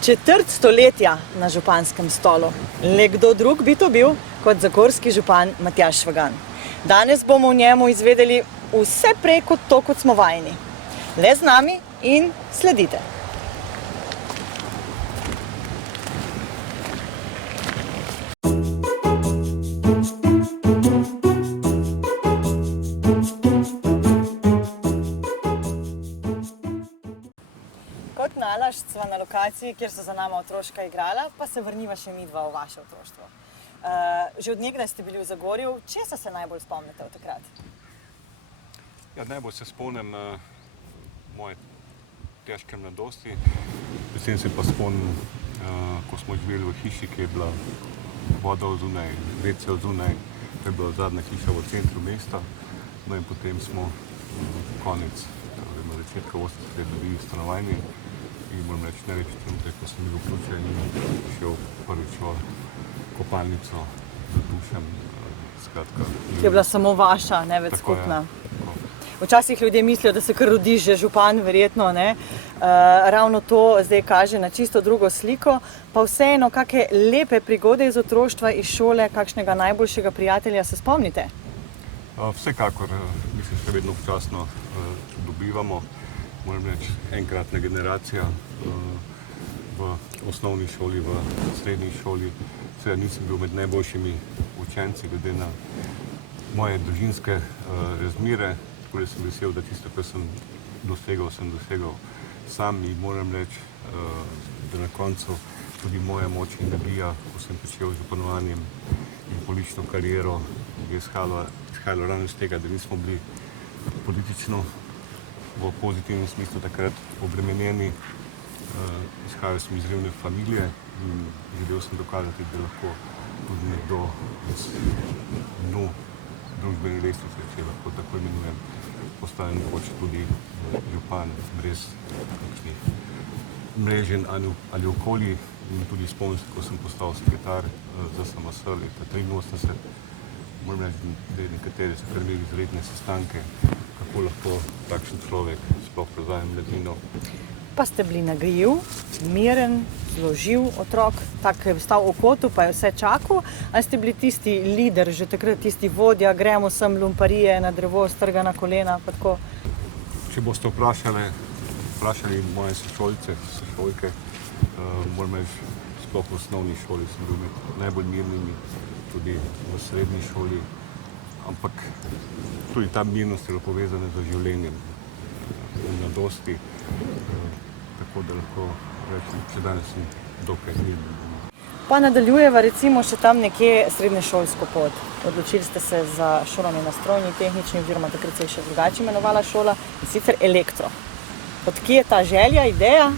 Četrt stoletja na županskem stolu. Le kdo drug bi to bil kot zagorski župan Matjaž Švagan. Danes bomo v njemu izvedeli vse prej kot to, kot smo vajeni. Le z nami in sledite. Kot nalašč sva na lokaciji, kjer so za nama otroška igrala, pa se vrniva še midva v vaše otroštvo. Že od nekdaj ste bili v Zagorju, česa se najbolj spomnite od takrat? Ja, najbolj se spomnim moje težke mladosti. Predvsem se pa spomnim, ko smo živeli v hiši, ki je bila voda odzunaj, WC odzunaj. To je bila zadnja hiša v centru mesta. No in potem smo konec, na začetka 80 let dobili stanovanje. In moram reči, največji trenutek, ko sem bil vključen in šel prvič v kopalnico z dušem, skratka. Ki je bila samo vaša, ne več skupna. Včasih ljudje mislijo, da se kar rodi že župan, verjetno, ne. Ravno to zdaj kaže na čisto drugo sliko, pa vseeno, kakšne lepe prigode iz otroštva, iz šole, kakšnega najboljšega prijatelja se spomnite? Vsekakor, mislim, še vedno občasno dobivamo. Moram reči, enkratna generacija v osnovni šoli, v srednji šoli. Seveda nisem bil med najboljšimi učenci, glede na moje družinske razmere, tako da sem vesel, da tisto, kar sem dosegal sam. In moram reči, da na koncu tudi moja moč in nabija, ko sem pričel z županovanjem in politično kariero, je izhajalo ravno iz tega, da nismo bili politično v pozitivnem smislu takrat obremenjeni. Izhajal sem iz revne familije in želel sem dokazati, da lahko tudi nekdo iz dnu družbene lestvice, če lahko tako imenujem, postane nekoč tudi župan brez kakšnih mreženj ali okolij. In tudi spomnim se, ko sem postal sekretar za SMS leta 83. Moram reči, da nekateri so kar imeli izredne sestanke, kako lahko takšen človek sploh prevzame mladino. Pa ste bili nagajiv, miren, zloživ otrok, tak je stal v kotu, pa je vse čakal, ali ste bili tisti lider, že takrat tisti vodja, gremo sem lumparije na drevo, strgana kolena, pa tako? Če boste vprašali moje sošolke, moram reči, sploh v osnovni šoli sem bil med najbolj mirnimi, tudi v srednji šoli, ampak tudi ta mirnost je bila povezana z življenjem v mladosti, tako da lahko rečem, če danes sem dokaj miren. Pa nadaljujeva recimo še tam nekje srednješolsko pot. Odločili ste se za šolanje na strojni, tehnični, oziroma takrat se je še drugače imenovala šola, in sicer elektro. Od kje je ta želja, ideja?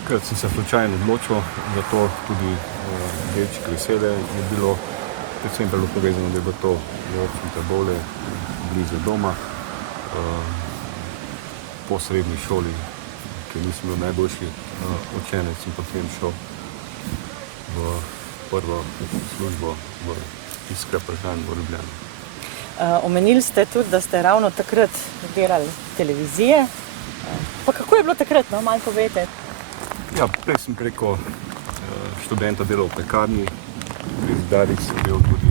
Takrat sem se slučajno odločil za to, tudi delček vesele je bilo, predvsem bilo povezano, da je bilo to v občini Trbovlje, blizu doma. Po srednji šoli, ker nisem bil najboljši učenec, sem potem šel v prvo službo v Iskra Pržan v Ljubljani. Omenili ste tudi, da ste ravno takrat delali televizije. Pa kako je bilo takrat, no? Malo povejte. Ja, prej sem preko študenta delal v pekarni, pri Zdarih sem bil tudi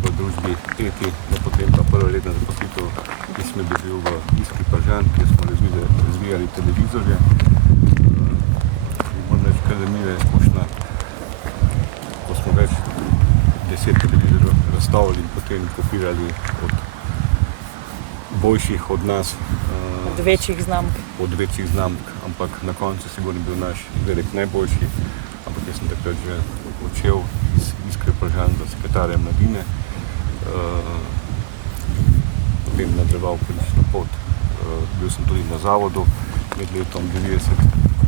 v družbi Eti, no potem pa prvoletna zaposlitev, ki sem bil v Iskri Pržan, kjer smo razvijali televizorje. Moram reči, kar zanimiva izkušnja, ko smo več 10 televizorjev razstavili in potem kopirali od boljših od nas. Od večjih znamk. Od večjih znamk, ampak na koncu sigurno bil naš izdelek najboljši. Ampak jaz sem takrat že odšel iz Iskre Pržan za sekretarja mladine. Potem nadaljeval politično pot. Bil sem tudi na zavodu med letom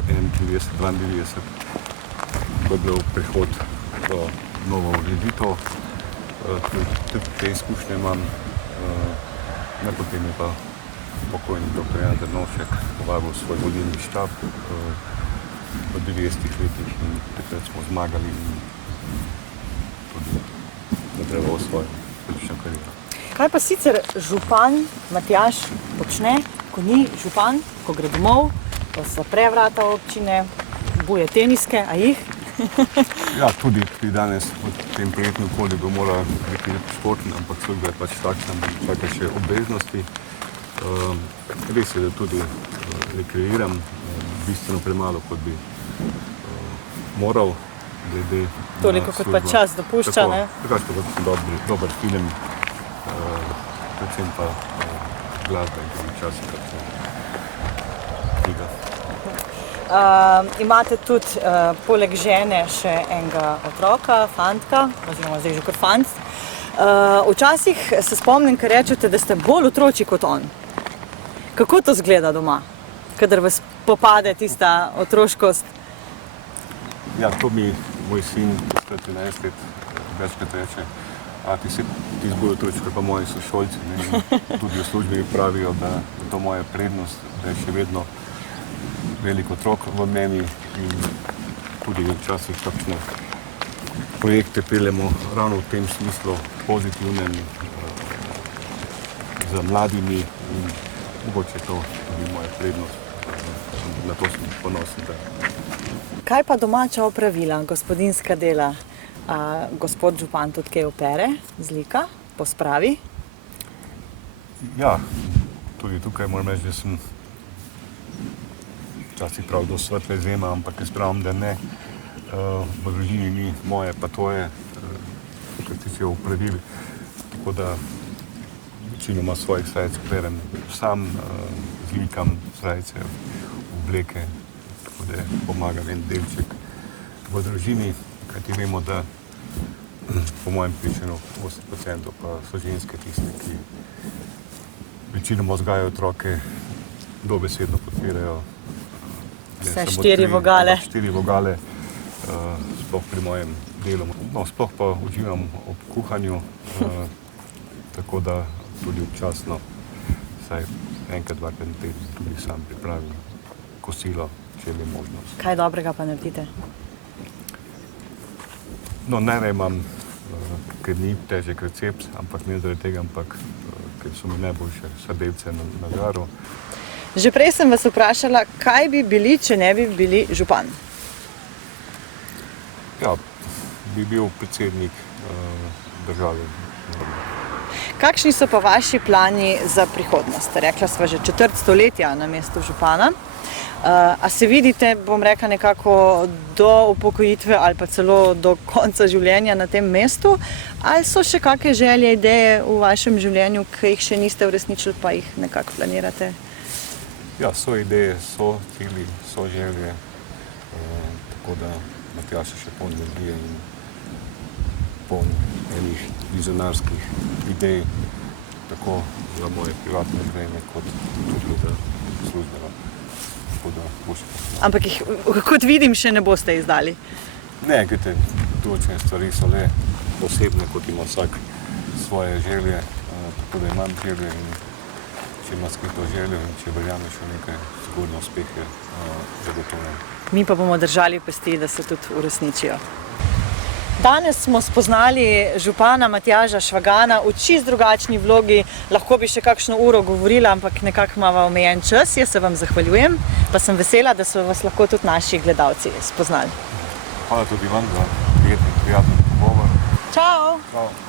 1991-1992. To je bil prehod v novo ureditev. Tudi te izkušnje imam. Potem je pa pokojni dr. Jan Drnovšek povabil svoj volilni štab v 90 letih in takrat smo zmagali in tudi nadaljeval svojo politično kariero. Kaj pa sicer župan Matjaž počne, ko ni župan, ko gre domov, ko zapre vrata občine, buje teniske, a jih? Ja, tudi danes v tem prijetnem okolju bi morala biti športna, ampak služba je pač takšna, da čaka še obveznosti. Res je, da tudi rekreiram bistveno premalo, kot bi moral. Toliko kot pa čas dopušča, ne? Drugače pa kot dober film, predvsem pa glasba in tudi včasih knjiga. Imate tudi poleg žene še enega otroka, fantka, oziroma zdaj že kot fant. Včasih se spomnim, ker rečete, da ste bolj otroči kot on. Kako to izgleda doma, kadar vas popade tista otroškost? Ja, to mi moj sin, 13 let, večkrat reče, ti si bolj otročji kot pa moji sošolci. Tudi v službi pravijo, da je to moja prednost, da je še vedno velik otrok v meni in tudi včasih kakšne projekte peljemo ravno v tem smislu pozitivnem za mladimi in mogoče to tudi moja prednost. Na to sem ponosen. Kaj pa domača opravila, gospodinjska dela? Gospod župan tudi kaj opere, zlika, pospravi? Ja, tudi tukaj moram reči, da sem včasih prav do svetle zema, ampak jaz pravim, da ne. V družini ni moje, pa tvoje, kar tiče opravil. Tako da večinoma svojih srajc perem sam, zlikam srajce, obleke, tako da pomagam en delček v družini, kajti vemo, da po mojem pričanju 80% pa so ženske tiste, ki večinoma vzgajajo otroke, dobesedno podpirajo. Vse 4 vogale. 4 vogale, sploh pri mojem delu. No, sploh pa uživam ob kuhanju, tako da tudi občasno, vsaj enkrat, dvakrat na teden tudi sam pripravim kosilo, če je možnost. Kaj dobrega pa naredite? No, najraje imam, ker ni težek recept, ampak ne zaradi tega, ampak ker so mi najboljše sardelice na žaru. Že prej sem vas vprašala, kaj bi bili, če ne bi bili župan? Ja, bi bil predsednik države. Kakšni so pa vaši plani za prihodnost? Rekla sva že četrt stoletja na mestu župana. A se vidite, bom rekla, nekako do upokojitve ali pa celo do konca življenja na tem mestu? Ali so še kakšne želje, ideje v vašem življenju, ki jih še niste uresničili, pa jih nekako planirate? Ja, so ideje, so cilji, so želje, tako da Matjaž je še poln energije in poln enih vizionarskih idej, tako za moje privatne vreme, kot tudi za službeno. Ampak jih, kot vidim, še ne boste izdali? Ne, gledajte, določene stvari so le osebne, kot ima vsak svoje želje, tako da imam želje in če ima skrito željo in če verjameš v nekaj, sigurno uspeh je zagotovljen. Mi pa bomo držali pesti, da se tudi uresničijo. Danes smo spoznali župana Matjaža Švagana v čisto drugačni vlogi. Lahko bi še kakšno uro govorila, ampak nekako imava omejen čas. Jaz se vam zahvaljujem, pa sem vesela, da so vas lahko tudi naši gledalci spoznali. Hvala tudi vam za prijeten pogovor. Čau! Čau!